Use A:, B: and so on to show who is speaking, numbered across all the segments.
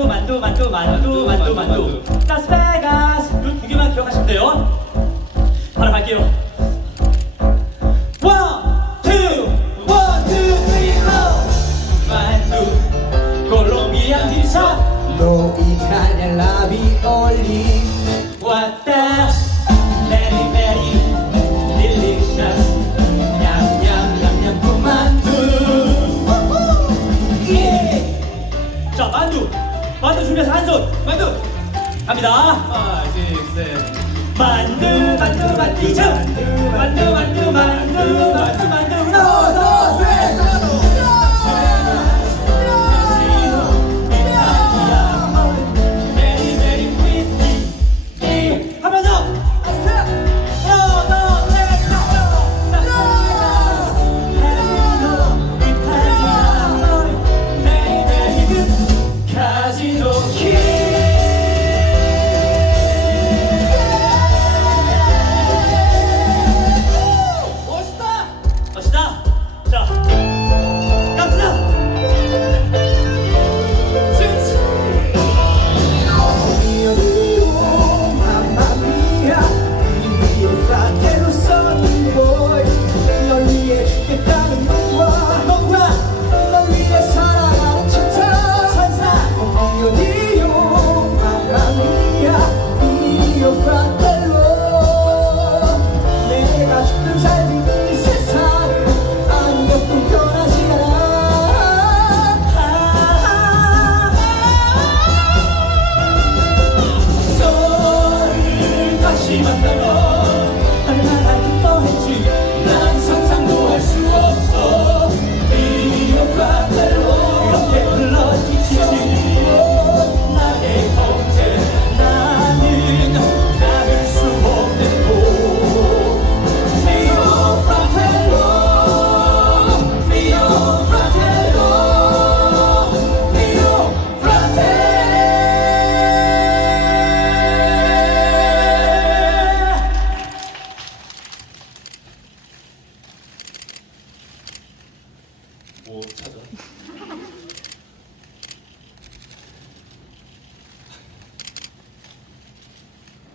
A: 만두, 만두, 만두, 만두, 만두, 만두. 라스베가스. 요 두 개만 기억하시면 돼요. 바로 갈게요. 만두 준비해서 한손 만두 갑니다
B: 5, 6, 7
A: 만두 만두 만두 만두 만두 만두 만두 만두 만두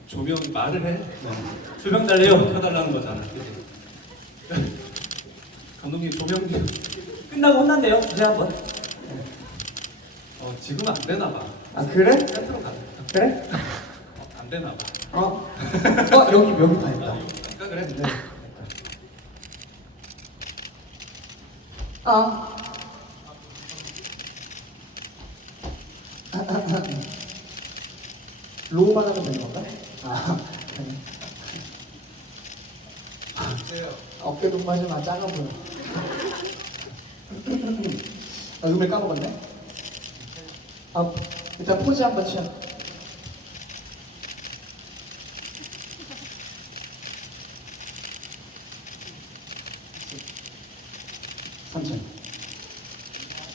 B: 조명 말을 해.
A: 조명 달래요
B: 켜달라는 거잖아. 그치? 감독님 조명 좀-
A: 끝나고 혼난대요 이제 한번
B: 어, 지금 안 되나 봐.
C: 아 그래?
B: 센터로 가.
C: 그래?
B: 어, 안 되나 봐.
C: 어? 어 여기 여기 다 있다
B: 아까 그래.
C: 네. 아. 로우만 하면 되는 건가? 아. 어깨 동무하지 마 작아 보여. 아, 음을 까먹었네. 아, 일단 포즈 한번 취하. 삼천,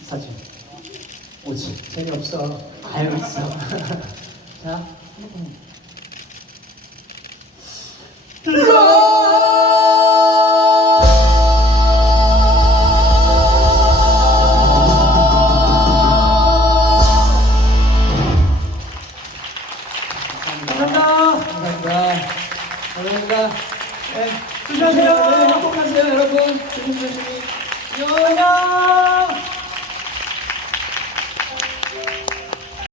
C: 사천, 오천. 재미없어. 알고 있어. 자. 네.
A: 조심하세요.
C: 네, 행복하세요, 여러분. 조심조심히.
A: 안녕